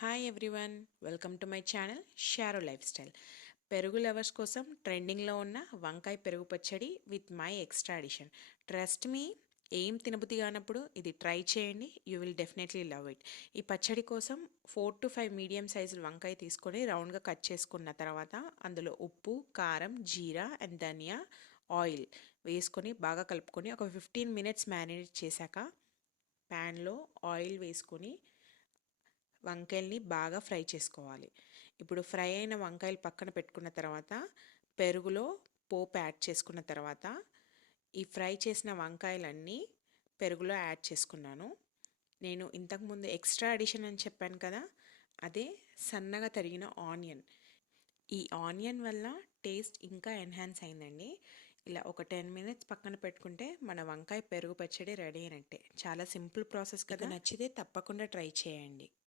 Hi everyone, welcome to my channel Sharo life style. పెరుగు lovers కోసం ట్రెండింగ్లో ఉన్న వంకాయ పెరుగు పచ్చడి with my extra addition. Trust me, ఏం తినబుద్ధి కానప్పుడు ఇది ట్రై చేయండి. You will definitely love it. ఈ పచ్చడి కోసం 4 to 5 మీడియం సైజు వంకాయ తీసుకొని రౌండ్గా కట్ చేసుకున్న తర్వాత అందులో ఉప్పు, కారం, జీరా అండ్ ధనియా, ఆయిల్ వేసుకొని బాగా కలుపుకొని ఒక 15 మినిట్స్ మ్యారినేట్ చేశాక ప్యాన్లో ఆయిల్ వేసుకొని వంకాయల్ని బాగా ఫ్రై చేసుకోవాలి. ఇప్పుడు ఫ్రై అయిన వంకాయలు పక్కన పెట్టుకున్న తర్వాత పెరుగులో పోపు యాడ్ చేసుకున్న తర్వాత ఈ ఫ్రై చేసిన వంకాయలన్నీ పెరుగులో యాడ్ చేసుకున్నాను. నేను ఇంతకుముందు ఎక్స్ట్రా అడిషన్ అని చెప్పాను కదా, అదే సన్నగా తరిగిన ఆనియన్. ఈ ఆనియన్ వల్ల టేస్ట్ ఇంకా ఎన్హాన్స్ అయిందండి. ఇలా ఒక 10 మినిట్స్ పక్కన పెట్టుకుంటే మన వంకాయ పెరుగు పచ్చడి రెడీ అయినట్టే. చాలా సింపుల్ ప్రాసెస్ కదా. నచ్చితే తప్పకుండా ట్రై చేయండి.